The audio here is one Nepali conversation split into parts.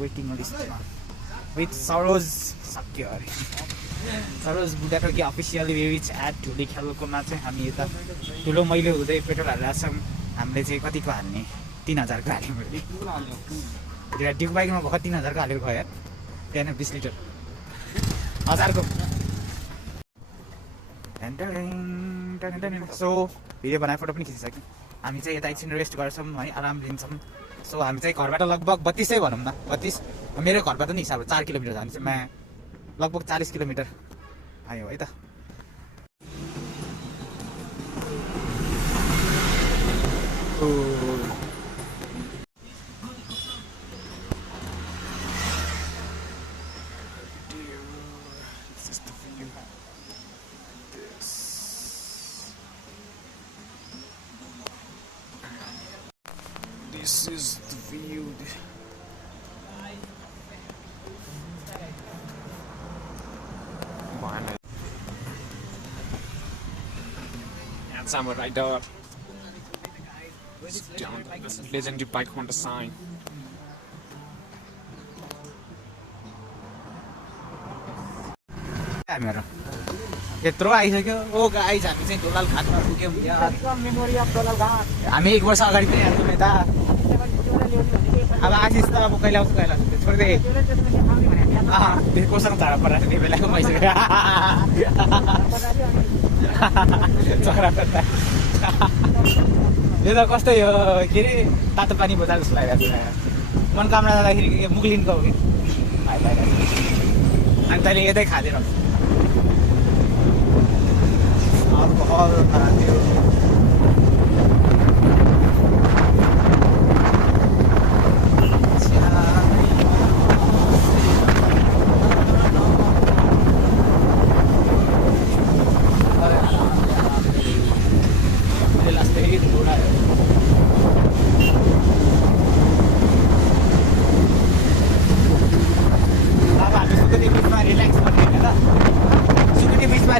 वेटिङ लिस्टमा विथ सरोज सक्यो अरे सरोज बुढाटोकी अफिसियल रिच एट ठुली खेलकोमा चाहिँ हामी यता ठुलो मैलो हुँदै पेट्रोल हालेर छौँ हामीले चाहिँ कतिको हाल्ने 3000 को हाल्यौँ मैले ड्युक बाइकमा भर्खर 3000 को हालेको यार त्यहाँ 20 लिटर 1000 को सो भिडियो बनाएर फोटो पनि खिचिसक्यौँ हामी चाहिँ यता एकछिन रेस्ट गर्छौँ है आराम लिन्छौँ सो हामी चाहिँ घरबाट लगभग 32 भनौँ न 32 मेरो घरबाट नि हिसाब 4 किलोमिटर जान्छ म लगभग 40 किलोमिटर आयो है त This is the view. And some rider. Down this legendary bike Honda sign. Camera. यत्रो आइसक्यो ओ गाइज हामी चाहिँ दोलाल घाटमा पुग्यौँ यार मेमोरी अफ दोलाल घाट हामी 1 वर्ष अगाडि पनि आएको यता अब आशिष त अब कहिले आउँछ कहिले आउँछ छोड्दै कोसँग झाडा परेर त्यो बेलाको भइसक्यो चक्रा पर्दा यो त कस्तै हो के अरे तातो पानी बोतल जस्तो लागिरहेको छ मनकामना जाँदाखेरि मुगलिनको हो कि अनि तैँले यतै खाँदै रहन्छ alcohol radio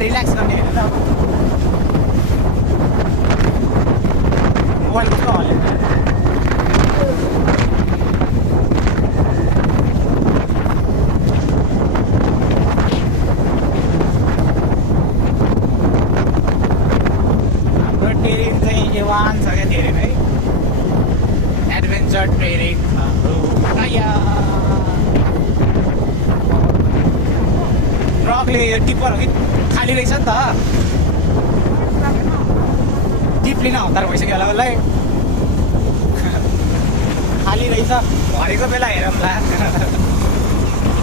रिल्याक्स गर्ने हैन त मोबाइल कस्तो हाल्यो हाम्रो टेरिङ चाहिँ एवान छ क्या टेरिङ है एडभेन्चर टेरिङ हाम्रो ट्रकले यो टिप्पर हो कि खाली रहेछ नि त टिप लिन हतार भइसक्यो होला उसलाई खाली रहेछ भरेको बेला हेरौँला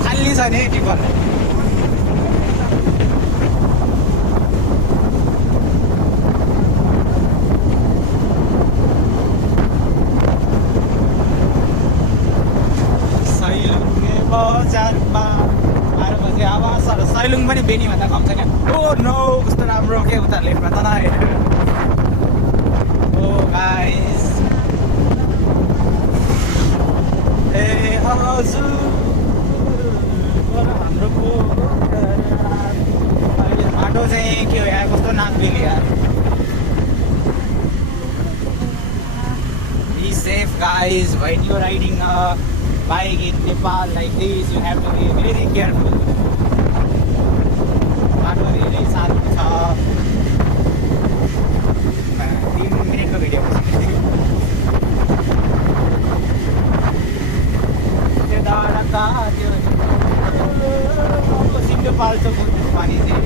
खाली छ नि टिप्पर बजारमा 12 बजे आवाज सैलुङ पनि बेनी भन्दा कम छैन ओ नो कस्तो राम्रो के उता लेफ्टमा तनाए ओ गाइस ए हजुर हाम्रो बाटो चाहिँ के हो यार कस्तो नाच्ने यार be safe guys when you're riding a bike in Nepal like this you have to be very careful बाटो धेरै साह्रो छ 3 मिनेटको भिडियो त्यो डाँडा त्यो सिन्धु पाल्छ पानी चाहिँ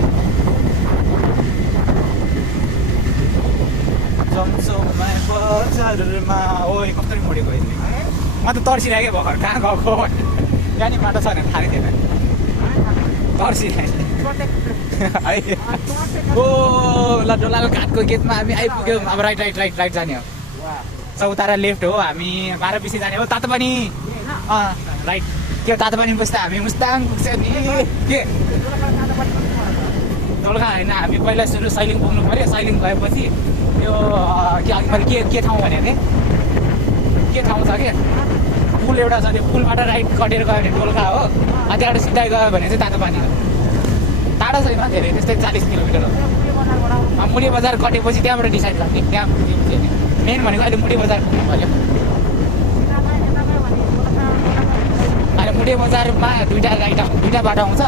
जम्सोमा बजारमा ओइ कस्तो मोडेको म त तर्सिरहेको भर्खर कहाँ गएको त्यहाँ नि बाटो छ भने थाहा थिएन तर्सिरहेको ओ ल डोलाल घाटको गेटमा हामी आइपुग्यौँ अब राइट राइट राइट राइट जाने हो चौतारा लेफ्ट हो हामी 12 बिसी जाने हो तातो पानी राइट के तातो पानी बस्दा हामी मुस्ताङ पुग्छ नि के दोलखा होइन हामी पहिला सुरु सैलिङ पुग्नु पऱ्यो सैलिङ गएपछि यो के अघि मैले के ठाउँ भने के ठाउँ छ के पुल एउटा छ त्यो पुलबाट राइट कटेर गयो भने दोलखा हो त्यहाँबाट सिधै गयो भने चाहिँ तातो पानी हो टाढा छैन धेरै त्यस्तै 40 किलोमिटर हो मुडी बजार कटेपछि त्यहाँबाट डिसाइड गर्ने त्यहाँ मेन भनेको अहिले मुडी बजार पुग्नु पऱ्यो अहिले फुटे बजारमा दुईटा बाटो आउँछ।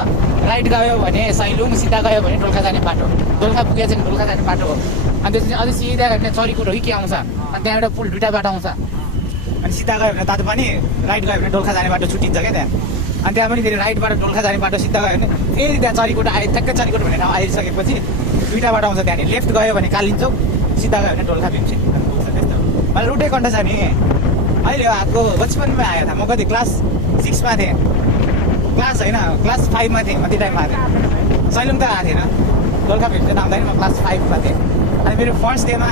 राइट गयो भने सैलुङ, सिधा गयो भने दोलखा जाने बाटो। दोलखा पुगेछ भने दोलखा जाने बाटो हो। अनि त्यसपछि अझै सिधा गयो भने चरीकोट हो कि के आउँछ। अनि त्यहाँबाट पुल दुईटा बाटो आउँछ। अनि सिधा गयो भने तातो पनि, राइट गयो भने दोलखा जाने बाटो छुट्टिन्छ क्या त्यहाँ। अनि त्यहाँ पनि फेरि राइटबाट दोलखा जाने बाटो सिधा गयो भने फेरि त्यहाँ चरीकोट ठ्याक्कै चरीकोट भन्ने ठाउँ आइसकेपछि दुईटा बाटो आउँछ त्यहाँनिर। लेफ्ट गयो भने कालिम्चोक, सिधा गयो भने दोलखा भीमसेन पुग्छ। त्यस्तो मलाई रुटै कन्ट छ नि। अहिले आएको बचपनमा आएको था। म कति क्लास 6मा थिएँ, क्लास होइन क्लास 5मा थिएँ। म त्यो टाइममा आएको थिएँ। सैलुङ त आएको थिएन, दोलखा भीमसेन आउँदाखेरि म क्लास 5मा थिएँ। अनि मेरो फर्स्ट डेमा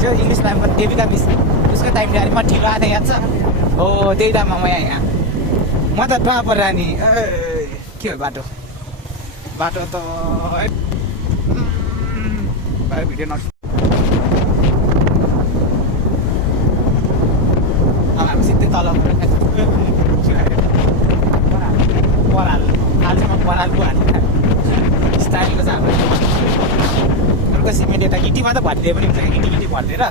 जो इङ्ग्लिस म्यामको देविका मिस, उसको टाइमले अनि म ढिलो आएको थिएँ, याद छ? हो त्यही टाइममा म यहाँ म त कहाँ परेर नि के हो बाटो त भिडियो नट हामी सिधै तल परालको स्टाइलको छ हाम्रो। अर्को सिमेन्ट यता गिटीमा त भरिदिए पनि हुन्छ। गिटी भरिदिएर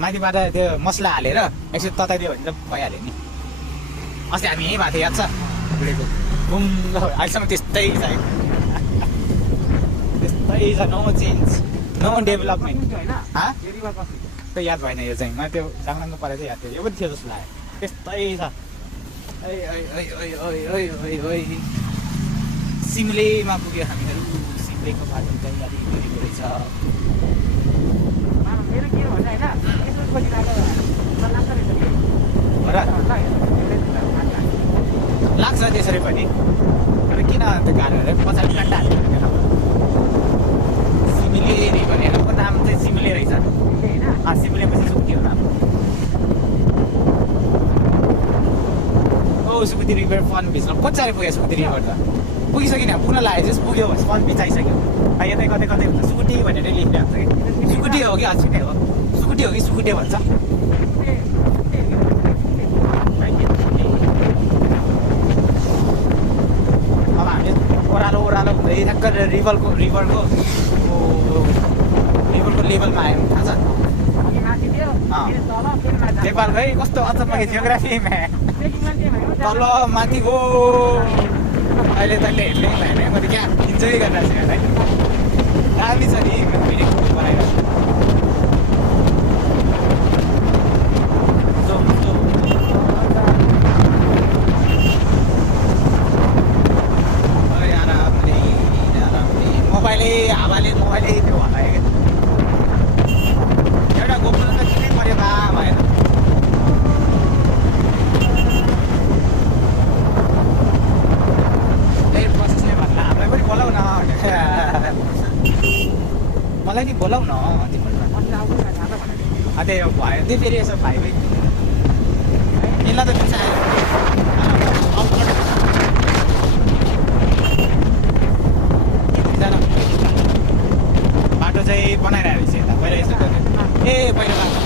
माथिबाट त्यो मसला हालेर एकछिन तताइदियो भने त भइहाल्यो नि। अस्ति हामी यहीँ भएको थियो, याद छ? बुढेको घुम अहिलेसम्म त्यस्तै छ, त्यस्तै छ। No change, no development. त्यो याद भएन यो चाहिँ। मैले त्यो जाङलाङको परेर चाहिँ याद थियो, यो पनि थियो जस्तो लाग्यो। त्यस्तै छ। सिमलेमा पुग्यो हामीहरू। सिमलेको बाटो तयारी गरेको रहेछ। लाग्छ त्यसरी पनि, किन त्यो गाह्रो पछाडि काट्टा सिमिले रिभर हेर्नुको नाम चाहिँ सिमिले रहेछ। सिमिलेपछि सुकुटी हो नाम। सुकुटी रिभर फन बिच कति पुग्यो? सुकुटी रिभर त पुगिसक्यो, पुग्न लाग्यो जस पुग्यो फन बिच आइसक्यो। यतै कतै हुन्छ सुकुटी भनेर लेखिरहेको छ कि सुकुटी हो कि अछुटे हो? सुकुटी हो कि सुकुटे भन्छ? अब हामीले ओह्रालो हुँदै ठ्याक्क रिभरको लेभलमा आयौँ, थाहा छ? नेपालकै कस्तो अचम्मको जियोग्राफीमा तल माथि हो। अहिले तैँले हेर्ने होइन, म त क्या इन्जोय गरिरहेको छु है। दामी छ नि भिडियो बनाइरहेको छु। मोबाइलै त्यो हल्लायो क्या। एउटा गोप्रो त किनै पऱ्यो बा भएन। त्यही प्रोसेसले भन्दा हामीलाई पनि बोलाउ न। मलाई नि बोलाउ न त्यही हो भयो। त्यो फेरि यसो भाइ यसलाई त बिर्सायो। बाटो चाहिँ बनाइरहेको रहेछ यता पहिला यसो पहिला बाटो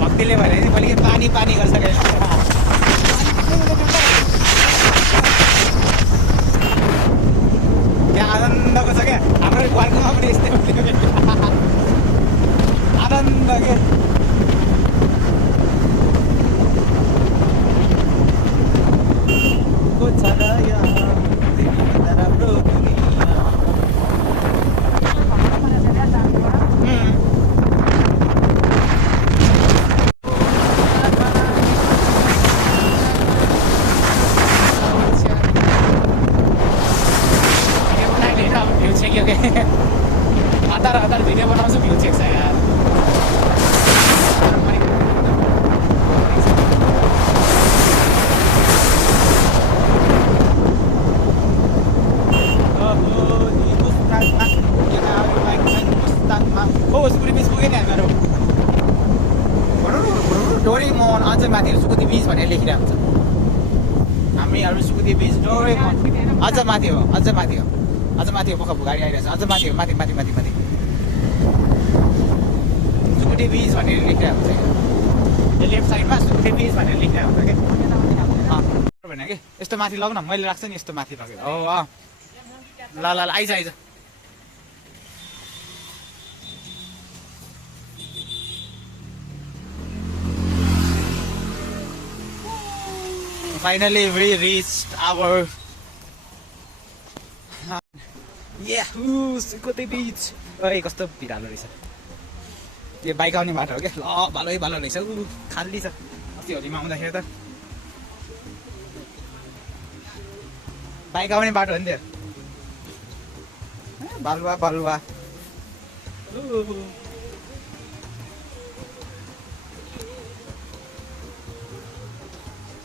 भक्तिले भने मैले पानी गर्छ क्या। त्यहाँ आनन्दको छ क्या। हाम्रो घरकोमा पनि यस्तै आनन्द के। हतार भिडियो बनाउँछु, भ्यू चेक छ यार। डोरेमोन अझ माथि सुकुती बिच भनेर लेखिरहेको हुन्छ हामीहरू सुकुती बिच डोरेमोन अझ माथि हो अझ माथि हो भख गाडी आइरहेछ अझ माथि हो माथि सुकुटी बिच भनेर लेखिरहेको हुन्छ क्या लेफ्ट साइडमा सुकुटी बिच भनेर लेखिरहेको हुन्छ क्या भने कि यस्तो माथि लग न मैले राख्छु नि यस्तो माथि लगेर हो ल आइज Finally, we reached our Sukuti Beach. Oi, कस्तो भिरालो रहेछ यो बाइक आउने बाटो हो क्या ल भालै भालो रहेछ खाली छ अस्ति होलीमा आउँदाखेरि त बाइक आउने बाटो हो नि त्यो बालुवा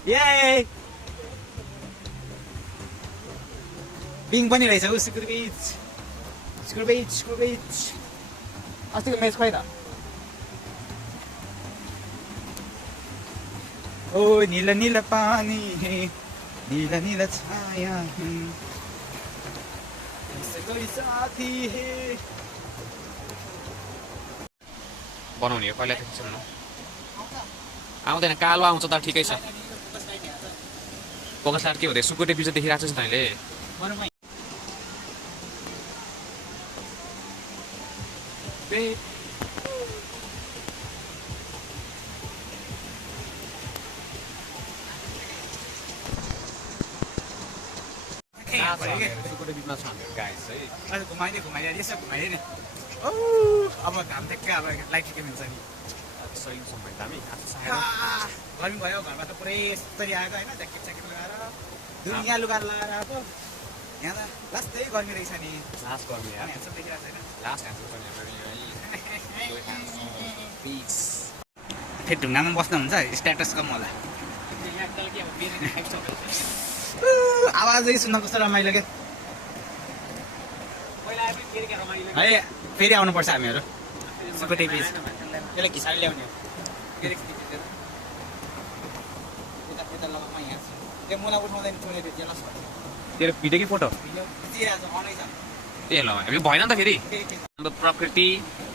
Yay! Bing पनि रहेछ Sukuti Beach. अस्तिको म्याच खोइ त ओ नीला पानी नीला छाया कोही साथी है बनाउने हो पहिला देख्छौँ न आउँदैन कालो आउँछ त ठिकै छ बगसलाट के हुँदै सुकुटे बिच देखिरहेको छ तैँले सुकुटे बिचमा छ गाइस है घुमाइदिए यसो घुमाइदिए नि ओ अब घाम ठ्याक्कै अब लाइट ठिकै मिल्छ नि गर्मी भयो घरमा त पुरै यसरी आएको होइन ज्याकेट लगाएर दुनियाँ लुगा लगाएर आएको यहाँ त लास्टै गर्मी रहेछ नि फेरि ढुङ्गामा बस्नुहुन्छ स्ट्याटस कम होला आवाजै सुन्न कस्तो रमाइलो क्या है फेरि आउनुपर्छ हामीहरू सुकुटी बिच त्यसलाई घिसारी ल्याउने त्यो मुना उठाउँदैन तेरो भिडियो कि फोटो ए ल हामी भएन नि त फेरि प्रकृति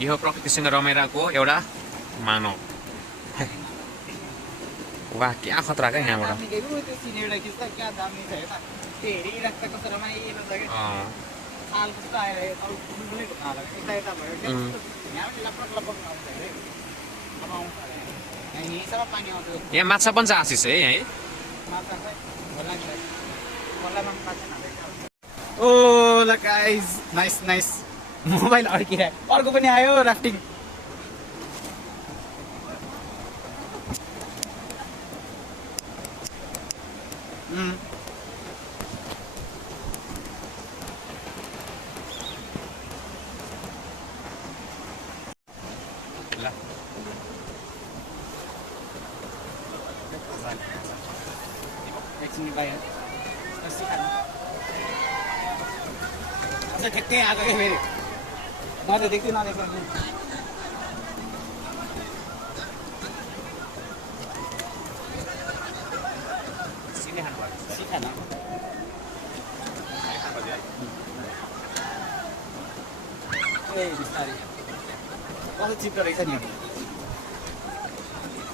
यो प्रकृतिसँग रमाइरहेको एउटा मानव वाह क्या खतरा क्या यहाँबाट यहाँ माछा पनि छ आशिष है यहीँ ओ ल गाइस नाइस मोबाइल अड्किरहेको अर्को पनि आयो राफ्टिङ एकछिन बाहिर अझ ठ्याक्कै आएको क्या फेरि म त देख्छु नदेख्छु सिखान ए बिस्तारै कस्तो चिप्लो रहेछ नि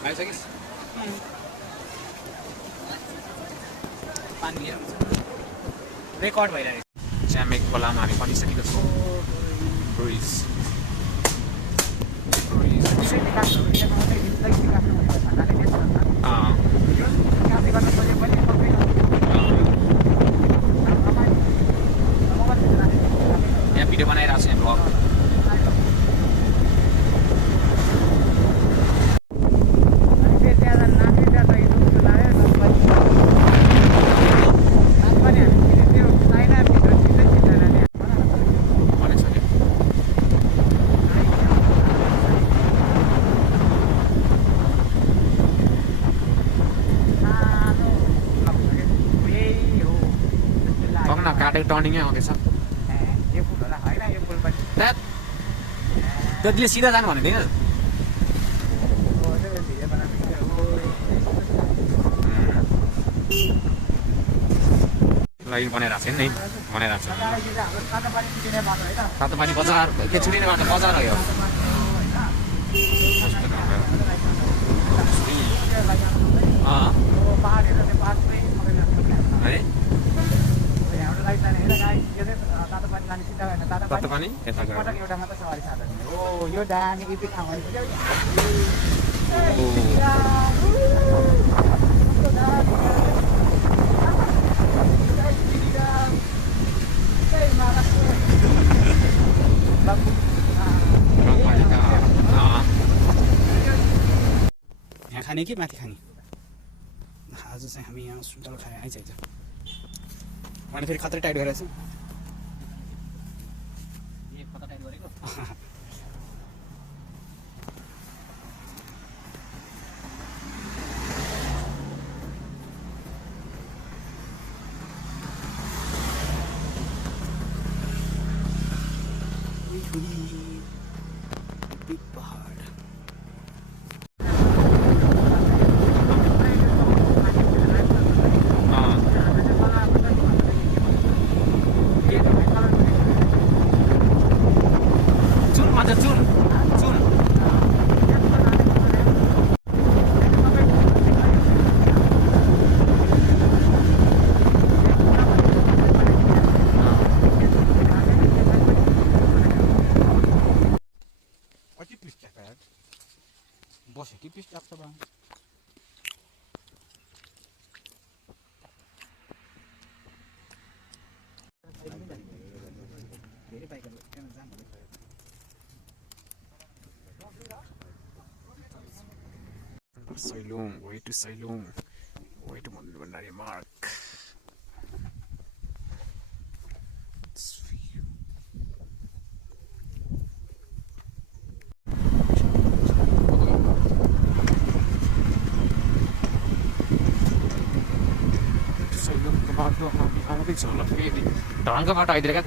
आइसकिस् पानी रेकर्ड भइरहेको च्यामेक खोलामा हामी बनिसकेको छौँ ब्रुइज यहाँ भिडियो बनाइरहेको छु यहाँ ब्लग काटेको टर्निङै आउँदैछ त्यसले सिधा जानु भनेको थिएन लागि बनाइरहेको छ नि बनाइरहेको छ तातोपानी बजार के छुट्टिने बाटो बजार हो यो है तातोपानी यता गयो यहाँ खाने कि माथि खाने आज चाहिँ हामी यहाँ सुन्तल खाए आइज आइज मैले फेरि खतरा टाइट गरेको छु big पहाड चुन मात्र चुन चुन बस्यो कि पिस लाग्छ बा Sailung, way to Sailung, way to Mandalay Mark. Sailung ke bato, kami di sana. Terang ke bato itu kan.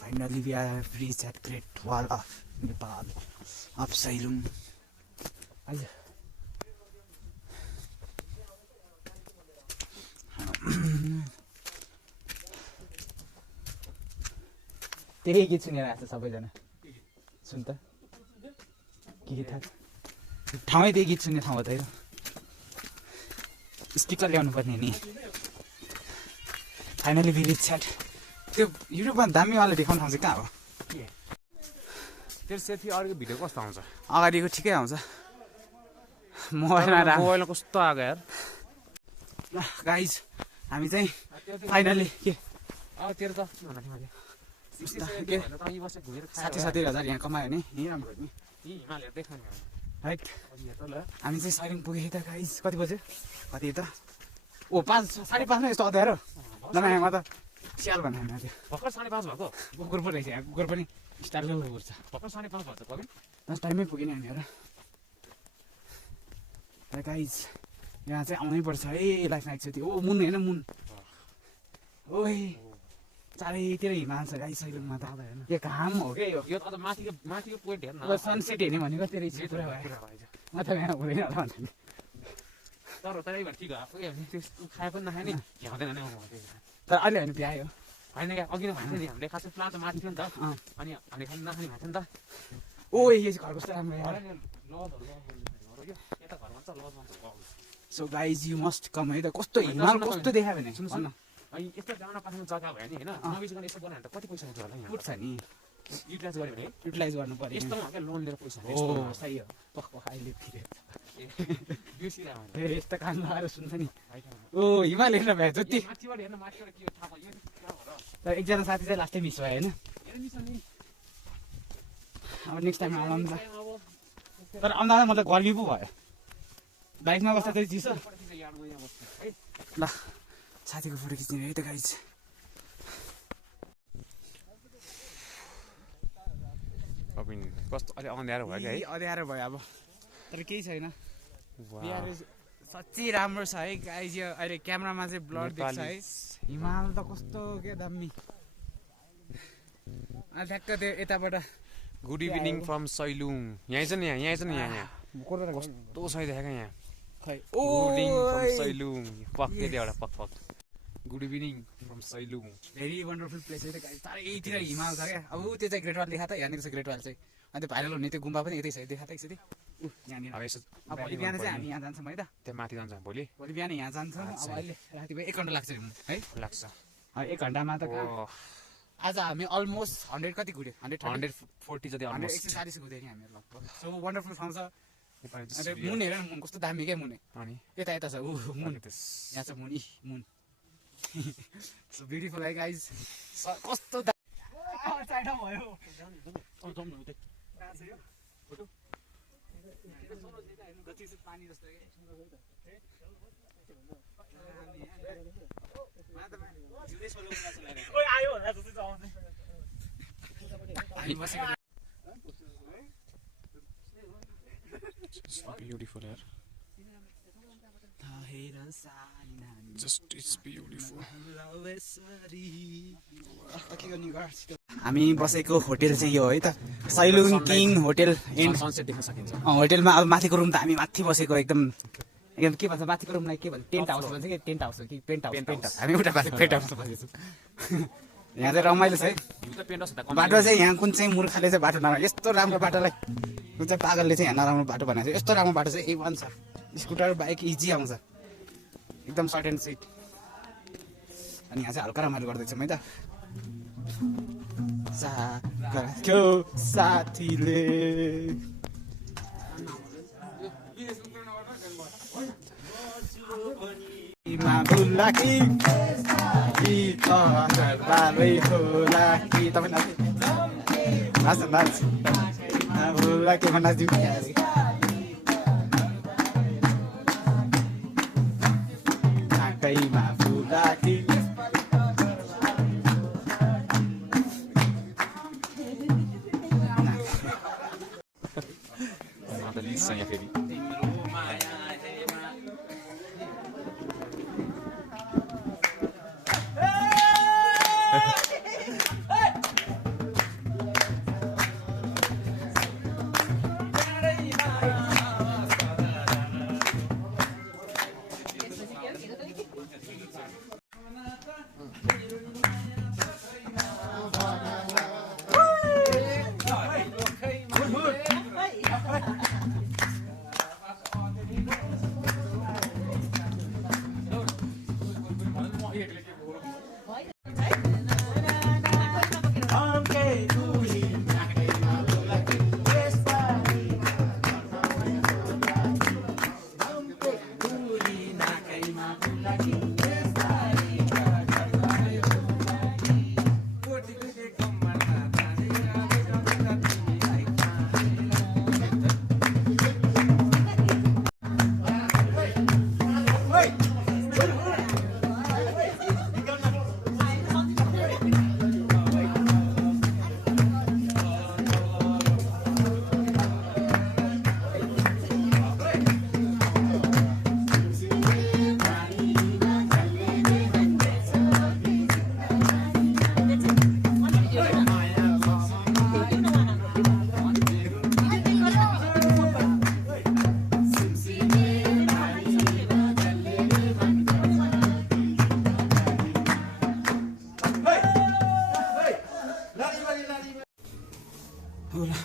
Finally, we have reached that great wall of Nepal, of Sailung. त्यही गीत सुनिरहेको छ सबैजना सुन त के थाहा ठाउँै त्यही गीत सुन्ने ठाउँ हो त यो स्पिकर ल्याउनु पर्ने नि फाइनली भी रिच सेट त्यो युट्युबमा दामीवाला देखाउनु ठाउँ चाहिँ कहाँ हो तेरो सेल्फी अरूको भिडियो कस्तो आउँछ अगाडिको ठिकै आउँछ मोबाइलमा कस्तो आएको यार गाइज हामी चाहिँ फाइनली के तेरो त 60,000 यहाँ कमायो भने यहीँ राम्रो नि राइट हामी चाहिँ सैलिङ पुगेँ त गाइज कति बज्यो कति त ओ 5:30 यस्तो अँध्यारो नमामा त स्याल भन्नु होइन त्यो भर्खर 5:30 भएको कुकुर पो रहेछ यहाँ कुकुर पनि स्टारले कुकुर छ भर्खर 5:30 भएको पग्यो टाइममै पुगेन हामीहरू गाइज यहाँ चाहिँ आउनै पर्छ है लाइफ नाइट त्यो ओ मुन होइन मुन ओए चारैतिर हिमाल छ गाइज सैलुङमा त यो घाम हो क्या यो त माथिको पोइन्ट हेर्न सनसेट हेर्ने भनेको तेरै चाहिँ पुरा भयो म त यहाँ हुँदैन होला भन्छु तर तरै भएर ठिक हो खाए पनि नखाए नि भ्याउँदैन नि तर अहिले होइन भ्यायो होइन क्या अघि नै भन्थ्यो नि हामीले खासै प्लान त माथि थियो नि त अनि हामीले खाने नखाने भएको थियो नि त ओ यो चाहिँ घर कस्तो राम्रो यता घर भन्छ लज भन्छ so guys you must come है त कस्तो हिमाल कस्तो देखायो भने सुन्नु अनि यस्तो जान पाउने जग्गा भयो नि होइन नबिचकन यसो बनायो भने त कति पैसा हुन्छ होला पुग्छ नि युटिलाइज गऱ्यो भने युटिलाइज गर्नु पर्यो यस्तो लोन लिएर पैसा ओ सही हो अहिले फेरि यस्तो कान लगाएर सुन्छ नि ओ हिमाल हेर्न भयो जति तर एकजना साथी चाहिँ लास्टै मिस भयो होइन अब नेक्स्ट टाइम आउँदा तर आउँदा म त गर्मी पो भयो बाइकमा बस्दा चाहिँ चिसो ल साथीको फोटो खिच्ने है त गाइज कस्तो अलि अँध्यारो भयो क्या है अँध्यारो भयो अब तर केही छैन बिहार साँच्चै राम्रो छ है गाइज यो अहिले क्यामेरामा चाहिँ ब्लर देख्छ है हिमाल त कस्तो के दामी ठ्याक्क त्यो यताबाट गुड इभिनिङ फ्रम सैलुङ यहाँ छ नि यहाँ कस्तो छ देखेको यहाँ खै गुड इभिनिङ फ्रम सैलुङ पक एउटा पक good evening from Sailung very wonderful place है गाइज तर यहीँतिर हिमाल छ क्या अब त्यो चाहिँ ग्रेट वाल देखा त यहाँनिर चाहिँ ग्रेट वाल चाहिँ अन्त भाइरल हुने त्यो गुम्बा पनि यतै छ देखा त एकचोटि यहाँनिर अब भोलि बिहान चाहिँ हामी यहाँ जान्छौँ है त त्यहाँ माथि जान्छ भोलि बिहान यहाँ जान्छौँ अब अहिले राति 1 घन्टा लाग्छ है लाग्छ 1 घन्टामा त आज हामी अलमोस्ट 100 कति घुट्यो 140 जति अलमोस्ट 140 घुट्यो नि हामी लगभग सो वन्डरफुल ठाउँ छ मुन हेर मुन कस्तो दामी क्या मुन अनि यता छ मुन यहाँ छ मुन मुन सो ब्युटिफुल है गाइज कस्तो भयो पानी जस्तो beautiful here just it's beautiful हामी बसेको होटल चाहिँ यो है त Sailung king hotel and sunset देख्न सकिन्छ होटलमा अब माथिको रुम त हामी माथि बसेको एकदम के भन्छ माथिको रुमलाई के भन्छ टेन्ट हाउस भन्छ कि टेन्ट हाउस हो कि पेन्ट हाउस हामी उता पेन्ट हाउस बसेको यहाँ चाहिँ रमाइलो छ है बाटो चाहिँ यहाँ कुन चाहिँ मूर्खले चाहिँ बाटो नराम्रो यस्तो राम्रो बाटोलाई कुन चाहिँ पागलले चाहिँ यहाँ नराम्रो बाटो बनाएको छ यस्तो राम्रो बाटो चाहिँ A1 छ स्कुटर बाइक इजी आउँछ एकदम सर्ट एन्ड स्विट अनि यहाँ चाहिँ हल्का रमाइलो गर्दैछौँ है त साथीले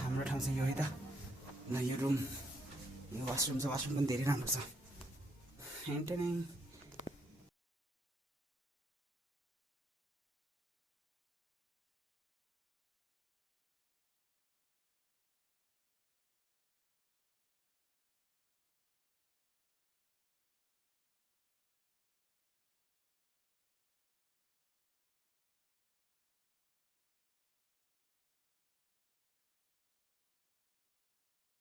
हाम्रो ठाउँ चाहिँ यो है त ल यो रुम यो वासरुम छ वासरुम पनि धेरै राम्रो छ